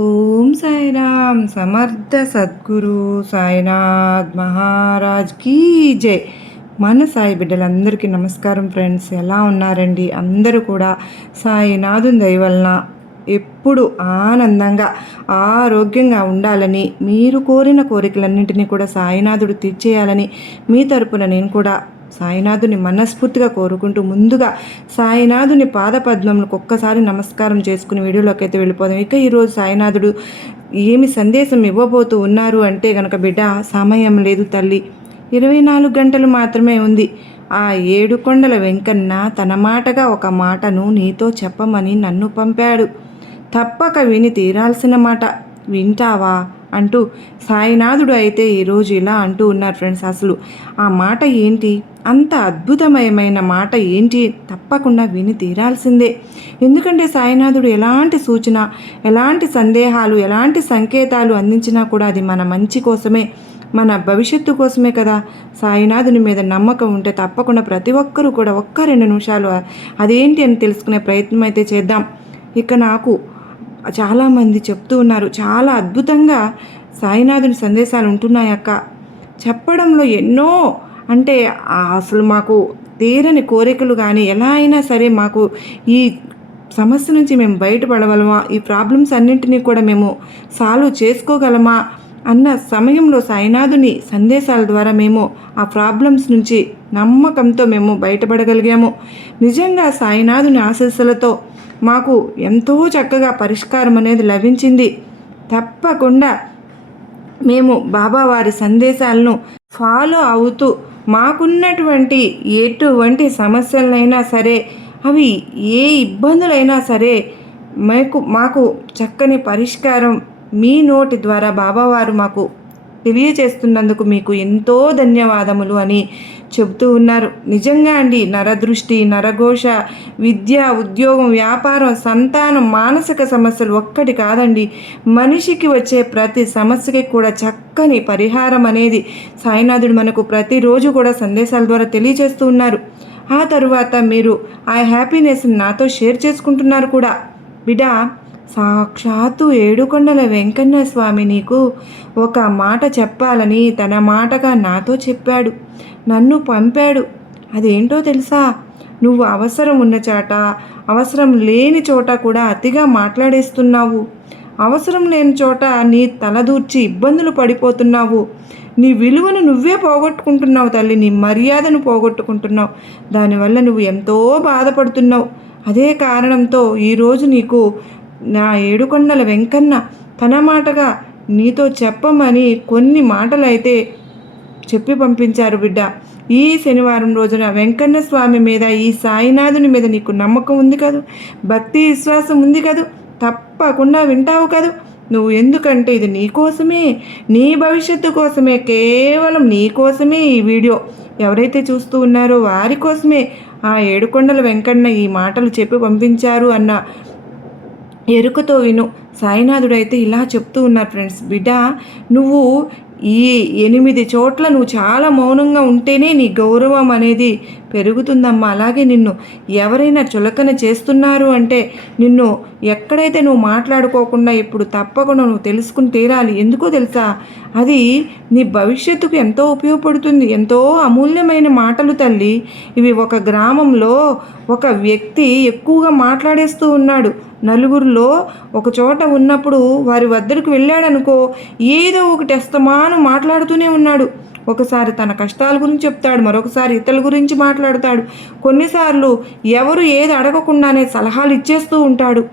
ఓం సాయిరామ్ సమర్థ సద్గురు సాయినాథ్ మహారాజ్ కీ జై. మన సాయి బిడ్డలందరికీ నమస్కారం ఫ్రెండ్స్. ఎలా ఉన్నారండి? అందరూ కూడా సాయినాథుని దయవలన ఎప్పుడు ఆనందంగా ఆరోగ్యంగా ఉండాలని మీరు కోరిన కోరికలన్నింటినీ కూడా సాయినాథుడు తీర్చేయాలని మీ తరపున నేను కూడా సాయినాథుని మనస్ఫూర్తిగా కోరుకుంటూ ముందుగా సాయినాథుని పాదపద్మములకు ఒక్కసారి నమస్కారం చేసుకుని వీడియోలోకి అయితే వెళ్ళిపోదాం. ఇక ఈరోజు సాయినాథుడు ఏమి సందేశం ఇవ్వబోతూ ఉన్నారు అంటే గనక బిడ్డ సమయం లేదు తల్లి. ఇరవై నాలుగు గంటలు మాత్రమే ఉంది. ఆ ఏడు కొండల వెంకన్న తన మాటగా ఒక మాటను నీతో చెప్పమని నన్ను పంపాడు. తప్పక విని తీరాల్సిన మాట వింటావా? అంటూ సాయినాథుడు అయితే ఈరోజు ఇలా అంటూ ఉన్నారు ఫ్రెండ్స్. అసలు ఆ మాట ఏంటి? అంత అద్భుతమయమైన మాట ఏంటి? తప్పకుండా విని తీరాల్సిందే. ఎందుకంటే సాయినాథుడు ఎలాంటి సూచన ఎలాంటి సందేహాలు ఎలాంటి సంకేతాలు అందించినా కూడా అది మన మంచి కోసమే మన భవిష్యత్తు కోసమే కదా. సాయినాథుని మీద నమ్మకం ఉంటే తప్పకుండా ప్రతి ఒక్కరూ కూడా ఒక్క రెండు నిమిషాలు అదేంటి అని తెలుసుకునే ప్రయత్నం అయితే చేద్దాం. ఇక నాకు చాలామంది చెప్తూ ఉన్నారు. చాలా అద్భుతంగా సాయినాథుని సందేశాలు ఉంటున్నాయక్క చెప్పడంలో ఎన్నో అంటే అసలు మాకు తీరని కోరికలు కానీ ఎలా అయినా సరే మాకు ఈ సమస్య నుంచి మేము బయటపడగలమా? ఈ ప్రాబ్లమ్స్ అన్నింటినీ కూడా మేము సాల్వ్ చేసుకోగలమా? అన్న సమయంలో సాయినాథుని సందేశాల ద్వారా మేము ఆ ప్రాబ్లమ్స్ నుంచి నమ్మకంతో మేము బయటపడగలిగాము. నిజంగా సాయినాథుని ఆశస్సులతో మాకు ఎంతో చక్కగా పరిష్కారం అనేది లభించింది. తప్పకుండా మేము బాబావారి సందేశాలను ఫాలో అవుతూ మాకున్నటువంటి ఎటువంటి సమస్యలైనా సరే అవి ఏ ఇబ్బందులైనా సరే మాకు మాకు చక్కని పరిష్కారం మీ నోటి ద్వారా బాబావారు మాకు తెలియచేస్తున్నందుకు మీకు ఎంతో ధన్యవాదములు అని చెబుతూ ఉన్నారు. నిజంగా అండి నరదృష్టి నరఘోష విద్య ఉద్యోగం వ్యాపారం సంతానం మానసిక సమస్యలు ఒక్కటి కాదండి. మనిషికి వచ్చే ప్రతి సమస్యకి కూడా చక్కని పరిహారం అనేది సాయినాథుడు మనకు ప్రతిరోజు కూడా సందేశాల ద్వారా తెలియజేస్తూ ఉన్నారు. ఆ తరువాత మీరు ఆ హ్యాపీనెస్ని నాతో షేర్ చేసుకుంటున్నారు కూడా. బిడా సాక్షాత్తు ఏడుకొండల వెంకన్న స్వామి నీకు ఒక మాట చెప్పాలని తన మాటగా నాతో చెప్పాడు. నన్ను పంపాడు. అదేంటో తెలుసా? నువ్వు అవసరం ఉన్న చాట అవసరం లేని చోట కూడా అతిగా మాట్లాడేస్తున్నావు. అవసరం లేని చోట నీ తలదూర్చి ఇబ్బందులు పడిపోతున్నావు. నీ విలువను నువ్వే పోగొట్టుకుంటున్నావు తల్లి. నీ మర్యాదను పోగొట్టుకుంటున్నావు. దానివల్ల నువ్వు ఎంతో బాధపడుతున్నావు. అదే కారణంతో ఈరోజు నీకు నా ఏడుకొండల వెంకన్న తన మాటగా నీతో చెప్పమని కొన్ని మాటలైతే చెప్పి పంపించారు బిడ్డ. ఈ శనివారం రోజున వెంకన్న స్వామి మీద ఈ సాయినాథుని మీద నీకు నమ్మకం ఉంది కదూ? భక్తి విశ్వాసం ఉంది కదూ? తప్పకుండా వింటావు కదూ? నువ్వు ఎందుకంటే ఇది నీ కోసమే నీ భవిష్యత్తు కోసమే కేవలం నీ కోసమే ఈ వీడియో. ఎవరైతే చూస్తూ ఉన్నారో వారి కోసమే ఆ ఏడుకొండల వెంకన్న ఈ మాటలు చెప్పి పంపించారు అన్న ఎరుకతో విను. సాయినాథుడైతే ఇలా చెప్తూ ఉన్నారు ఫ్రెండ్స్ బిడ్డ నువ్వు ఈ ఎనిమిది చోట్ల నువ్వు చాలా మౌనంగా ఉంటేనే నీ గౌరవం అనేది పెరుగుతుందమ్మా. అలాగే నిన్ను ఎవరైనా చులకన చేస్తున్నారు అంటే నిన్ను ఎక్కడైతే నువ్వు మాట్లాడుకోకుండా ఇప్పుడు తప్పకుండా నువ్వు తెలుసుకుని తీరాలి. ఎందుకో తెలుసా? అది నీ భవిష్యత్తుకు ఎంతో ఉపయోగపడుతుంది. ఎంతో అమూల్యమైన మాటలు తల్లి. ఇవి ఒక గ్రామంలో ఒక వ్యక్తి ఎక్కువగా మాట్లాడేస్తూ ఉన్నాడు. నలుగురిలో ఒక చోట ఉన్నప్పుడు వారి వద్దకు వెళ్ళాడనుకో ఏదో ఒకటి అస్తమానం మాట్లాడుతూనే ఉన్నాడు. ఒకసారి తన కష్టాల గురించి చెప్తాడు మరొకసారి ఇతరుల గురించి మాట్లాడతాడు. కొన్నిసార్లు ఎవరు ఏది అడగకుండానే సలహాలు ఇచ్చేస్తూ ఉంటాడు.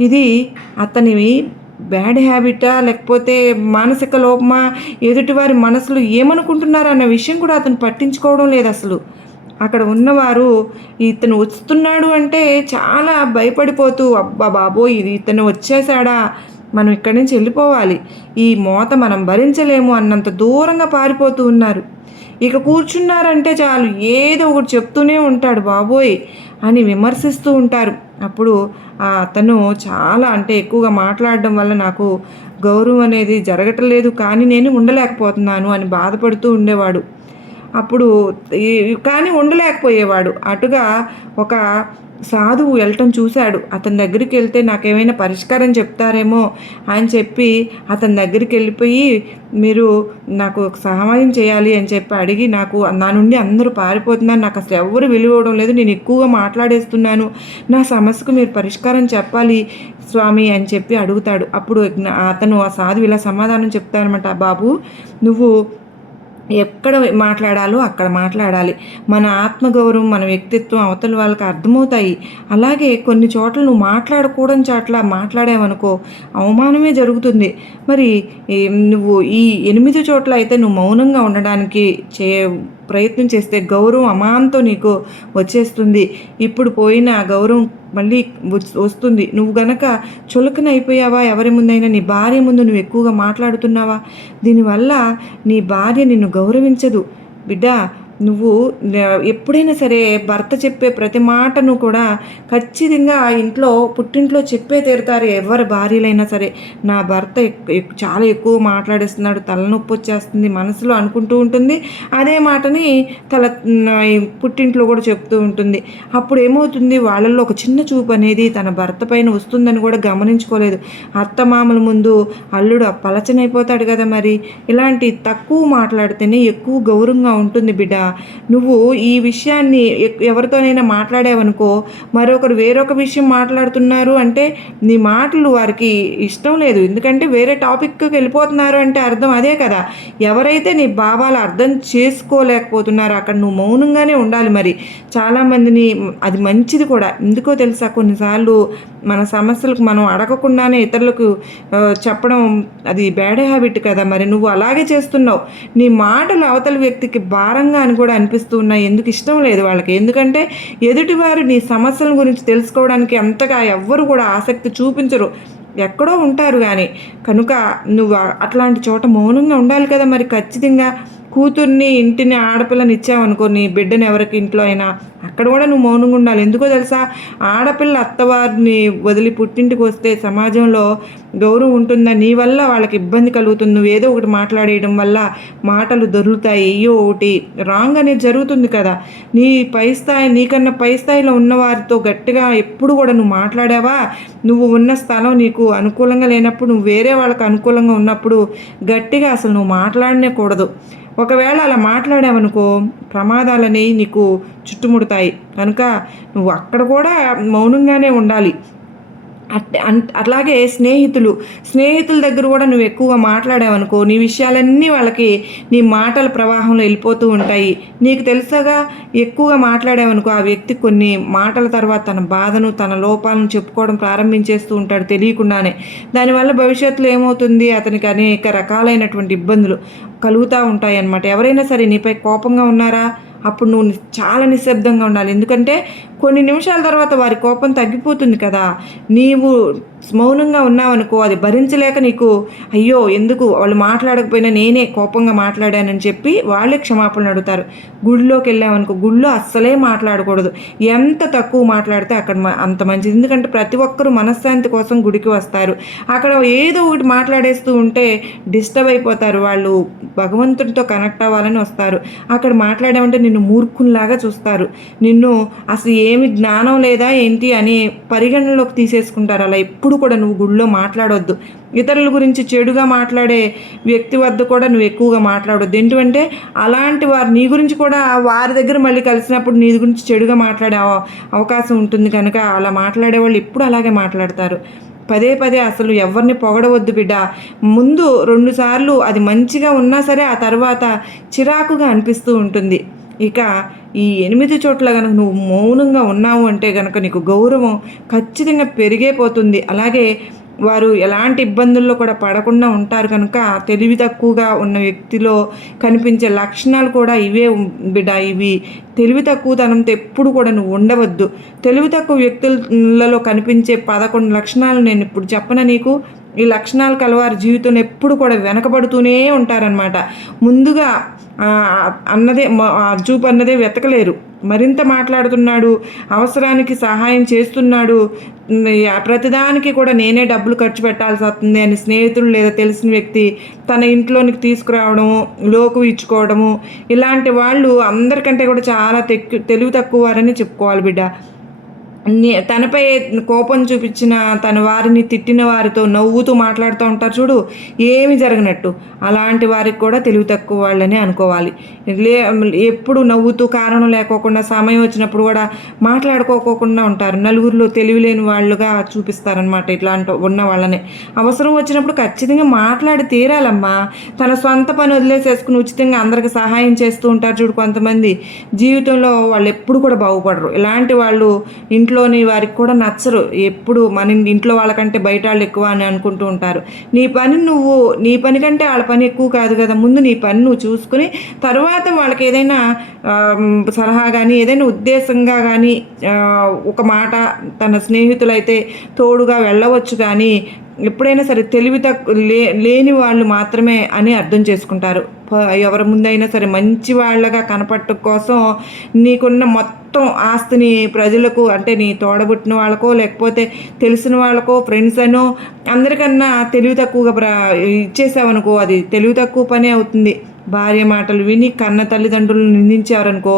ఇది అతని బ్యాడ్ హ్యాబిటా లేకపోతే మానసిక లోపమా ఎదుటివారి మనసులు ఏమనుకుంటున్నారు అన్న విషయం కూడా అతను పట్టించుకోవడం లేదు అసలు. అక్కడ ఉన్నవారు ఇతను వస్తున్నాడు అంటే చాలా భయపడిపోతూ అబ్బా బాబోయ్ ఇది ఇతను వచ్చేసాడా మనం ఇక్కడి నుంచి వెళ్ళిపోవాలి. ఈ మోత మనం భరించలేము అన్నంత దూరంగా పారిపోతూ ఉన్నారు. ఇక కూర్చున్నారంటే చాలు ఏదో ఒకటి చెప్తూనే ఉంటాడు బాబోయ్ అని విమర్శిస్తూ ఉంటారు. అప్పుడు అతను చాలా అంటే ఎక్కువగా మాట్లాడడం వల్ల నాకు గౌరవం అనేది జరగటం లేదు కానీ నేను ఉండలేకపోతున్నాను అని బాధపడుతూ ఉండేవాడు. అప్పుడు కానీ ఉండలేకపోయేవాడు. అటుగా ఒక సాధువు వెళ్ళటం చూశాడు. అతని దగ్గరికి వెళ్తే నాకేమైనా పరిష్కారం చెప్తారేమో అని చెప్పి అతని దగ్గరికి వెళ్ళిపోయి మీరు నాకు సహాయం చేయాలి అని చెప్పి అడిగి నాకు నా నుండి అందరూ పారిపోతున్నారు. నాకు అసలు ఎవరు విలువడం లేదు. నేను ఎక్కువగా మాట్లాడేస్తున్నాను. నా సమస్యకు మీరు పరిష్కారం చెప్పాలి స్వామి అని చెప్పి అడుగుతాడు. అప్పుడు అతను ఆ సాధువు ఇలా సమాధానం చెప్తానమాట బాబు నువ్వు ఎక్కడ మాట్లాడాలో అక్కడ మాట్లాడాలి. మన ఆత్మగౌరవం మన వ్యక్తిత్వం అవతల వాళ్ళకి అర్థమవుతాయి. అలాగే కొన్ని చోట్ల నువ్వు మాట్లాడకూడని చోట్ల మాట్లాడావనుకో అవమానమే జరుగుతుంది. మరి నువ్వు ఈ ఎనిమిది చోట్ల అయితే నువ్వు మౌనంగా ఉండడానికి చే ప్రయత్నం చేస్తే గౌరవం అమాంతో నీకు వచ్చేస్తుంది. ఇప్పుడు పోయిన ఆ గౌరవం మళ్ళీ వస్తుంది. నువ్వు గనక చులకన అయిపోయావా? ఎవరి ముందైనా నీ భార్య ముందు నువ్వు ఎక్కువగా మాట్లాడుతున్నావా? దీనివల్ల నీ భార్య నిన్ను గౌరవించదు. బిడ్డ నువ్వు ఎప్పుడైనా సరే భర్త చెప్పే ప్రతి మాటను కూడా ఖచ్చితంగా ఆ ఇంట్లో పుట్టింట్లో చెప్పే తీరుతారు ఎవరి భార్యలైనా సరే. నా భర్త చాలా ఎక్కువ మాట్లాడేస్తున్నాడు తలనొప్పి వచ్చేస్తుంది మనసులో అనుకుంటూ ఉంటుంది. అదే మాటని తల పుట్టింట్లో కూడా చెప్తూ ఉంటుంది. అప్పుడు ఏమవుతుంది? వాళ్ళల్లో ఒక చిన్న చూపు అనేది తన భర్త పైన వస్తుందని కూడా గమనించుకోలేదు. అత్తమామల ముందు అల్లుడు పలచనైపోతాడు కదా మరి. ఇలాంటి తక్కువ మాట్లాడితేనే ఎక్కువ గౌరవంగా ఉంటుంది బిడ్డ. నువ్వు ఈ విషయాన్ని ఎవరితోనైనా మాట్లాడావనుకో మరొకరు వేరొక విషయం మాట్లాడుతున్నారు అంటే నీ మాటలు వారికి ఇష్టం లేదు. ఎందుకంటే వేరే టాపిక్కి వెళ్ళిపోతున్నారు అంటే అర్థం అదే కదా. ఎవరైతే నీ భావాలు అర్థం చేసుకోలేకపోతున్నారో అక్కడ నువ్వు మౌనంగానే ఉండాలి మరి. చాలామందిని అది మంచిది కూడా. ఎందుకో తెలుసా? కొన్నిసార్లు మన సమస్యలకు మనం అడగకుండానే ఇతరులకు చెప్పడం అది బ్యాడ్ హ్యాబిట్ కదా. మరి నువ్వు అలాగే చేస్తున్నావు. నీ మాటలు అవతల వ్యక్తికి భారంగా అని కూడా అనిపిస్తూ ఉన్నాయి. ఎందుకు ఇష్టం లేదు వాళ్ళకి. ఎందుకంటే ఎదుటివారు నీ సమస్యల గురించి తెలుసుకోవడానికి అంతగా ఎవ్వరు కూడా ఆసక్తి చూపించరు. ఎక్కడో ఉంటారు కానీ కనుక నువ్వు అట్లాంటి చోట మౌనంగా ఉండాలి కదా మరి ఖచ్చితంగా. కూతుర్ని ఇంటిని ఆడపిల్లని ఇచ్చావనుకో నీ బిడ్డని ఎవరికి ఇంట్లో అయినా? అక్కడ కూడా నువ్వు మౌనంగా ఉండాలి. ఎందుకో తెలుసా? ఆడపిల్ల అత్తవారిని వదిలి పుట్టింటికి వస్తే సమాజంలో గౌరవం ఉంటుందా? నీ వల్ల వాళ్ళకి ఇబ్బంది కలుగుతుంది. నువ్వు ఏదో ఒకటి మాట్లాడేయడం వల్ల మాటలు దొరుకుతాయి అయ్యో ఒకటి రాంగ్ అనేది జరుగుతుంది కదా. నీ పై స్థాయి నీకన్నా పై స్థాయిలో ఉన్నవారితో గట్టిగా ఎప్పుడు కూడా నువ్వు మాట్లాడావా? నువ్వు ఉన్న స్థలం నీకు అనుకూలంగా లేనప్పుడు నువ్వు వేరే వాళ్ళకి అనుకూలంగా ఉన్నప్పుడు గట్టిగా అసలు నువ్వు మాట్లాడనే కూడదు. ఒకవేళ అలా మాట్లాడావనుకో ప్రమాదాలని నీకు చుట్టుముడతాయి. కనుక నువ్వు అక్కడ కూడా మౌనంగానే ఉండాలి. అట్లాగే స్నేహితులు. స్నేహితుల దగ్గర కూడా నువ్వు ఎక్కువగా మాట్లాడావనుకో నీ విషయాలన్నీ వాళ్ళకి నీ మాటల ప్రవాహంలో వెళ్ళిపోతూ ఉంటాయి. నీకు తెలుసగా ఎక్కువగా మాట్లాడావనుకో ఆ వ్యక్తి కొన్ని మాటల తర్వాత తన బాధను తన లోపాలను చెప్పుకోవడం ప్రారంభించేస్తూ ఉంటాడు తెలియకుండానే. దానివల్ల భవిష్యత్తులో ఏమవుతుంది? అతనికి అనేక రకాలైనటువంటి ఇబ్బందులు కలుగుతూ ఉంటాయి అన్నమాట ఎవరైనా సరే నీపై కోపంగా ఉన్నారా? అప్పుడు నువ్వు చాలా నిశ్శబ్దంగా ఉండాలి. ఎందుకంటే కొన్ని నిమిషాల తర్వాత వారి కోపం తగ్గిపోతుంది కదా. నీవు మౌనంగా ఉన్నావనుకో అది భరించలేక నీకు అయ్యో ఎందుకు? వాళ్ళు మాట్లాడకపోయినా నేనే కోపంగా మాట్లాడానని చెప్పి వాళ్ళే క్షమాపణలు అడుగుతారు. గుడిలోకి వెళ్ళామనుకో గుడిలో అస్సలే మాట్లాడకూడదు. ఎంత తక్కువ మాట్లాడితే అక్కడ అంత మంచిది. ఎందుకంటే ప్రతి ఒక్కరూ మనశ్శాంతి కోసం గుడికి వస్తారు. అక్కడ ఏదో ఒకటి మాట్లాడేస్తూ ఉంటే డిస్టర్బ్ అయిపోతారు. వాళ్ళు భగవంతుడితో కనెక్ట్ అవ్వాలని వస్తారు. అక్కడ మాట్లాడామంటే నిన్ను మూర్ఖునిలాగా చూస్తారు. నిన్ను అసలు ఏమి జ్ఞానం లేదా ఏంటి అని పరిగణనలోకి తీసేసుకుంటారు. అలా ఎప్పుడు ఎప్పుడు కూడా నువ్వు గుళ్ళో మాట్లాడొద్దు. ఇతరుల గురించి చెడుగా మాట్లాడే వ్యక్తి వద్ద కూడా నువ్వు ఎక్కువగా మాట్లాడొద్దు. ఎందుకంటే అలాంటి వారు నీ గురించి కూడా వారి దగ్గర మళ్ళీ కలిసినప్పుడు నీ గురించి చెడుగా మాట్లాడే అవ- అవకాశం ఉంటుంది కనుక అలా మాట్లాడే వాళ్ళు ఎప్పుడు అలాగే మాట్లాడతారు. పదే పదే అసలు ఎవరిని పొగడవద్దు బిడ్డ. ముందు రెండుసార్లు అది మంచిగా ఉన్నా సరే ఆ తర్వాత చిరాకుగా అనిపిస్తూ ఉంటుంది. ఇక ఈ ఎనిమిది చోట్ల కనుక నువ్వు మౌనంగా ఉన్నావు అంటే కనుక నీకు గౌరవం ఖచ్చితంగా పెరిగేపోతుంది అలాగే వారు ఎలాంటి ఇబ్బందుల్లో కూడా పడకుండా ఉంటారు కనుక తెలివి తక్కువగా ఉన్న వ్యక్తిలో కనిపించే లక్షణాలు కూడా ఇవే ఉం- బిడ్డ ఇవి తెలివి తక్కువతనంతో ఎప్పుడు కూడా నువ్వు ఉండవద్దు. తెలివి తక్కువ వ్యక్తులలో కనిపించే పదకొండు లక్షణాలు నేను ఇప్పుడు చెప్పన నీకు? ఈ లక్షణాలు కలవారి జీవితంలో ఎప్పుడు కూడా వెనకబడుతూనే ఉంటారనమాట ముందుగా అన్నదే చూపు అన్నదే వెతకలేరు. మరింత మాట్లాడుతున్నాడు అవసరానికి సహాయం చేస్తున్నాడు ప్రతిదానికి కూడా నేనే డబ్బులు ఖర్చు పెట్టాల్సి వస్తుంది అని స్నేహితుడు లేదా తెలిసిన వ్యక్తి తన ఇంట్లోనికి తీసుకురావడము లోకు ఇచ్చుకోవడము ఇలాంటి వాళ్ళు అందరికంటే కూడా చాలా తెక్కు తెలివి తక్కువ వారని చెప్పుకోవాలి బిడ్డ. తనపై కోపం చూపించిన తన వారిని తిట్టిన వారితో నవ్వుతూ మాట్లాడుతూ ఉంటారు చూడు ఏమి జరగనట్టు. అలాంటి వారికి కూడా తెలివి తక్కువ వాళ్ళని అనుకోవాలి. లే ఎప్పుడు నవ్వుతూ కారణం లేకోకుండా సమయం వచ్చినప్పుడు కూడా మాట్లాడుకోకోకుండా ఉంటారు. నలుగురిలో తెలివి లేని వాళ్ళుగా చూపిస్తారనమాట ఇట్లాంటి ఉన్న వాళ్ళని. అవసరం వచ్చినప్పుడు ఖచ్చితంగా మాట్లాడి తీరాలమ్మా. తన సొంత పని వదిలేసేసుకుని ఉచితంగా అందరికి సహాయం చేస్తూ ఉంటారు చూడు కొంతమంది. జీవితంలో వాళ్ళు ఎప్పుడు కూడా బాగుపడరు. ఇలాంటి వాళ్ళు ఇంట్లో ఇంట్లోని వారికి కూడా నచ్చరు. ఎప్పుడు మన ఇంట్లో వాళ్ళకంటే బయట వాళ్ళు ఎక్కువ అని అనుకుంటూ ఉంటారు. నీ పని నువ్వు నీ పని కంటే వాళ్ళ పని ఎక్కువ కాదు కదా. ముందు నీ పని నువ్వు చూసుకుని తర్వాత వాళ్ళకి ఏదైనా సలహా కానీ ఏదైనా ఉద్దేశంగా కానీ ఒక మాట తన స్నేహితులైతే తోడుగా వెళ్ళవచ్చు కానీ ఎప్పుడైనా సరే తెలివి తక్కువ లే లేని వాళ్ళు మాత్రమే అని అర్థం చేసుకుంటారు. ఎవరి ముందైనా సరే మంచి వాళ్ళగా కనపడటం కోసం నీకున్న మొత్తం మొత్తం ఆస్తిని ప్రజలకు అంటే నీ తోడబుట్టిన వాళ్ళకో లేకపోతే తెలిసిన వాళ్ళకో ఫ్రెండ్స్ అనో అందరికన్నా తెలివి తక్కువగా ప్ర ఇచ్చేసావనుకో అది తెలివి తక్కువ పనే అవుతుంది. భార్య మాటలు విని కన్న తల్లిదండ్రులను నిందించారనుకో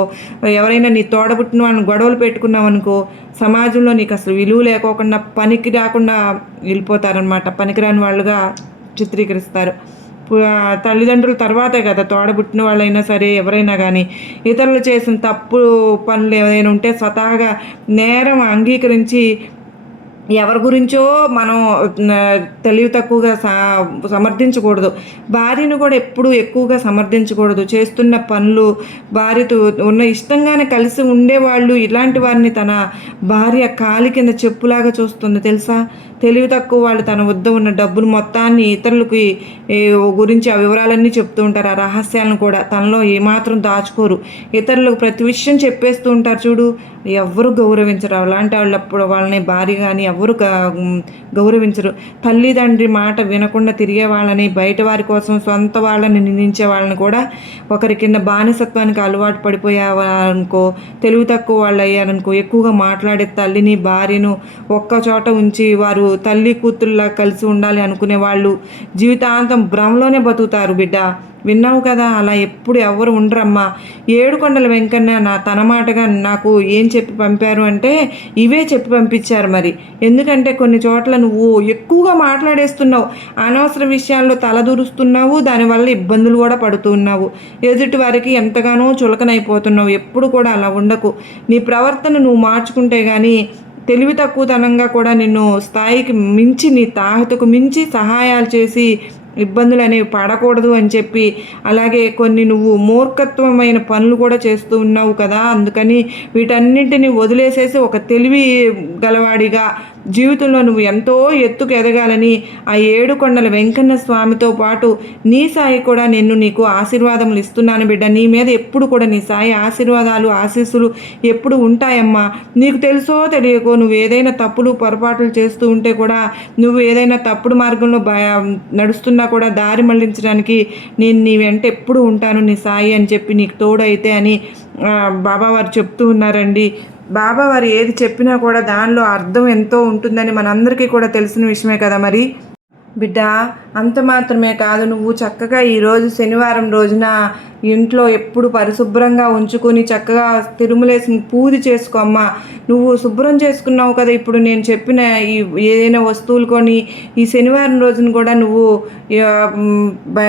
ఎవరైనా నీ తోడబుట్టిన వాళ్ళని గొడవలు పెట్టుకున్నావనుకో సమాజంలో నీకు అసలు విలువ లేకోకుండా పనికి రాకుండా వెళ్ళిపోతారనమాట పనికిరాని వాళ్ళుగా చిత్రీకరిస్తారు. తల్లిదండ్రుల తర్వాతే కదా తోడబుట్టిన వాళ్ళైనా సరే ఎవరైనా కానీ ఇతరులు చేసిన తప్పు పనులు ఏదైనా ఉంటే స్వతహాగా నేరం అంగీకరించి ఎవరి గురించో మనం తెలివి తక్కువగా సా సమర్థించకూడదు. భార్యను కూడా ఎప్పుడూ ఎక్కువగా సమర్థించకూడదు. చేస్తున్న పనులు భార్యతో ఉన్న ఇష్టంగానే కలిసి ఉండేవాళ్ళు ఇలాంటి వారిని తన భార్య కాలి కింద చెప్పులాగా చూస్తుంది తెలుసా? తెలివి తక్కువ వాళ్ళు తన వద్ద ఉన్న డబ్బును మొత్తాన్ని ఇతరులకి గురించి ఆ వివరాలన్నీ చెప్తూ ఉంటారు. ఆ రహస్యాలను కూడా తనలో ఏమాత్రం దాచుకోరు. ఇతరులకు ప్రతి విషయం చెప్పేస్తూ ఉంటారు చూడు. ఎవ్వరు గౌరవించరు. అలాంటి వాళ్ళప్పుడు వాళ్ళని భార్య కానీ ఎవరు గౌరవించరు. తల్లిదండ్రి మాట వినకుండా తిరిగే వాళ్ళని బయట వారి కోసం సొంత వాళ్ళని నిందించే వాళ్ళని కూడా ఒకరి కింద బానిసత్వానికి అలవాటు పడిపోయావనుకో తెలివి తక్కువ వాళ్ళు అయ్యారనుకో ఎక్కువగా మాట్లాడే తల్లిని భార్యను ఒక్క చోట ఉంచి వారు తల్లి కూతుర్లా కలిసి ఉండాలి అనుకునే వాళ్ళు జీవితాంతం భ్రమలోనే బతుకుతారు బిడ్డ. విన్నావు కదా అలా ఎప్పుడు ఎవరు ఉండరమ్మా. ఏడుకొండల వెంకన్న నా తన మాటగా నాకు ఏం చెప్పి పంపారు అంటే ఇవే చెప్పి పంపించారు మరి. ఎందుకంటే కొన్ని చోట్ల నువ్వు ఎక్కువగా మాట్లాడేస్తున్నావు. అనవసర విషయాల్లో తలదూరుస్తున్నావు దానివల్ల ఇబ్బందులు కూడా పడుతున్నావు ఎదుటి వారికి ఎంతగానో చులకనైపోతున్నావు. ఎప్పుడు కూడా అలా ఉండకు. నీ ప్రవర్తన నువ్వు మార్చుకుంటే కానీ తెలివి తక్కువతనంగా కూడా నిన్ను స్థాయికి మించి నీ తాహతకు మించి సహాయాలు చేసి ఇబ్బందులు అనేవి పడకూడదు అని చెప్పి అలాగే కొన్ని నువ్వు మూర్ఖత్వమైన పనులు కూడా చేస్తూ ఉన్నావు కదా అందుకని వీటన్నింటిని వదిలేసేసి ఒక తెలివి గలవాడిగా జీవితంలో నువ్వు ఎంతో ఎత్తుకు ఎదగాలని ఆ ఏడు కొండల వెంకన్న స్వామితో పాటు నీ సాయి కూడా నిన్ను నీకు ఆశీర్వాదములు ఇస్తున్నాను బిడ్డ. నీ మీద ఎప్పుడు కూడా నీ సాయి ఆశీర్వాదాలు ఆశీస్సులు ఎప్పుడు ఉంటాయమ్మా. నీకు తెలుసో తెలియకో నువ్వు ఏదైనా తప్పులు పొరపాట్లు చేస్తూ ఉంటే కూడా నువ్వు ఏదైనా తప్పుడు మార్గంలో భయ నడుస్తున్నా కూడా దారి మళ్ళించడానికి నేను నీ వెంట ఎప్పుడు ఉంటాను నీ సాయి అని చెప్పి నీకు తోడైతే అని బాబావారు చెప్తూ ఉన్నారండి. బాబా వారు ఏది చెప్పినా కూడా దానిలో అర్థం ఎంతో ఉంటుందని మనందరికీ కూడా తెలిసిన విషయమే కదా మరి? బిడ్డ అంత మాత్రమే కాదు నువ్వు చక్కగా ఈరోజు శనివారం రోజున ఇంట్లో ఎప్పుడు పరిశుభ్రంగా ఉంచుకొని చక్కగా తిరుమలేసి పూజ చేసుకో అమ్మా. నువ్వు శుభ్రం చేసుకున్నావు కదా ఇప్పుడు నేను చెప్పిన ఈ ఏదైనా వస్తువులు కొని ఈ శనివారం రోజున కూడా నువ్వు ఏముంటే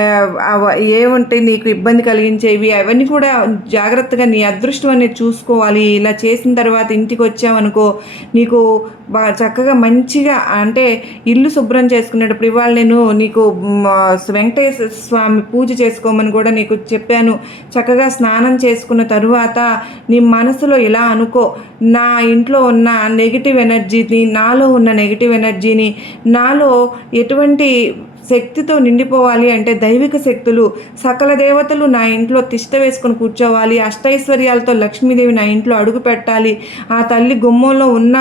ఏముంటాయి నీకు ఇబ్బంది కలిగించేవి అవన్నీ కూడా జాగ్రత్తగా నీ అదృష్టం అనేది చూసుకోవాలి. ఇలా చేసిన తర్వాత ఇంటికి వచ్చావనుకో నీకు బాగా చక్కగా మంచిగా అంటే ఇల్లు శుభ్రం చేసుకునేటప్పుడు ఇవాళ నేను నీకు వెంకటేశ్వర స్వామి పూజ చేసుకోమని కూడా నీకు చెప్పాను. చక్కగా స్నానం చేసుకున్న తరువాత నీ మనసులో ఇలా అనుకో. నా ఇంట్లో ఉన్న నెగిటివ్ ఎనర్జీని నాలో ఉన్న నెగిటివ్ ఎనర్జీని నాలో ఎటువంటి శక్తితో నిండిపోవాలి అంటే దైవిక శక్తులు సకల దేవతలు నా ఇంట్లో తిష్ట వేసుకొని కూర్చోవాలి అష్టైశ్వర్యాలతో లక్ష్మీదేవి నా ఇంట్లో అడుగు పెట్టాలి ఆ తల్లి గుమ్మంలో ఉన్న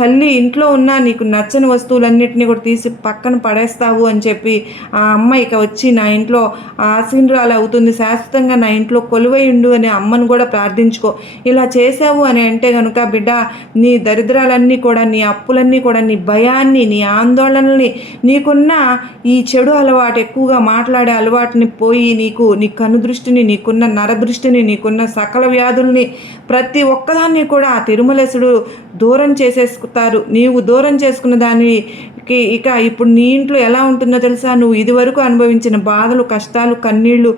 తల్లి ఇంట్లో ఉన్న నీకు నచ్చని వస్తువులన్నింటినీ కూడా తీసి పక్కన పడేస్తావు అని చెప్పి ఆ అమ్మ ఇక వచ్చి నా ఇంట్లో ఆశీనురాలు అవుతుంది. శాశ్వతంగా నా ఇంట్లో కొలువై అనే అమ్మను కూడా ప్రార్థించుకో. ఇలా చేసావు అని అంటే కనుక బిడ్డ నీ దరిద్రాలన్నీ కూడా నీ అప్పులన్నీ కూడా నీ భయాన్ని నీ ఆందోళనల్ని నీకున్న ఈ చెడు అలవాటు ఎక్కువగా మాట్లాడే అలవాటుని పోయి నీకు నీ కనుదృష్టిని నీకున్న నరదృష్టిని నీకున్న సకల వ్యాధుల్ని ప్రతి ఒక్కదాన్ని కూడా ఆ తిరుమలేశుడు దూరం చేసేసుకుతారు. నీవు దూరం చేసుకున్న దానికి ఇక ఇప్పుడు నీ ఇంట్లో ఎలా ఉంటుందో తెలుసా? నువ్వు ఇదివరకు అనుభవించిన బాధలు కష్టాలు కన్నీళ్ళు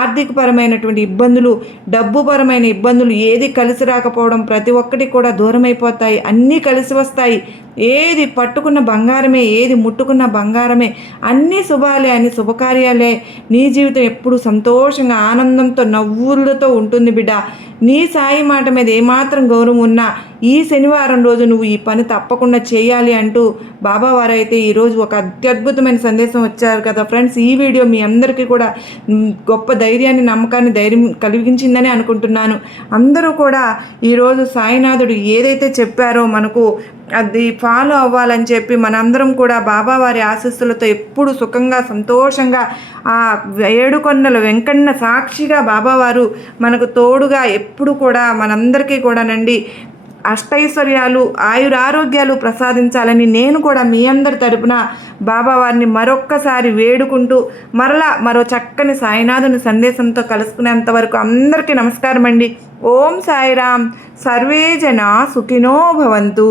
ఆర్థికపరమైనటువంటి ఇబ్బందులు డబ్బుపరమైన ఇబ్బందులు ఏది కలిసి రాకపోవడం ప్రతి ఒక్కటి కూడా దూరం అయిపోతాయి అన్నీ కలిసి వస్తాయి. ఏది పట్టుకున్న బంగారమే ఏది ముట్టుకున్న బంగారమే అన్నీ శుభాలే అన్ని శుభకార్యాలే. నీ జీవితం ఎప్పుడు సంతోషంగా ఆనందంతో నవ్వులతో ఉంటుంది బిడ్డ. నీ సాయి మాట మీద ఏమాత్రం గౌరవం ఉన్నా ఈ శనివారం రోజు నువ్వు ఈ పని తప్పకుండా చేయాలి అంటూ బాబావారైతే ఈరోజు ఒక అత్యద్భుతమైన సందేశం వచ్చారు కదా ఫ్రెండ్స్. ఈ వీడియో మీ అందరికీ కూడా గొప్ప ధైర్యాన్ని నమ్మకాన్ని ధైర్యం కలిగించిందని అనుకుంటున్నాను. అందరూ కూడా ఈరోజు సాయినాథుడు ఏదైతే చెప్పారో మనకు అది ఫాలో అవ్వాలని చెప్పి మనందరం కూడా బాబా వారి ఆశీస్సులతో ఎప్పుడు సుఖంగా సంతోషంగా ఆ ఏడుకొన్నల వెంకన్న సాక్షిగా బాబావారు మనకు తోడుగా ఎప్పుడు కూడా మనందరికీ కూడానండి అష్టైశ్వర్యాలు ఆయురారోగ్యాలు ప్రసాదించాలని నేను కూడా మీ అందరి తరపున బాబావారిని మరొక్కసారి వేడుకుంటూ మరలా మరో చక్కని సాయినాథుని సందేశంతో కలుసుకునేంత వరకు అందరికీ నమస్కారం అండి ఓం సాయిరామ్. సర్వే జన సుఖినో భవంతు.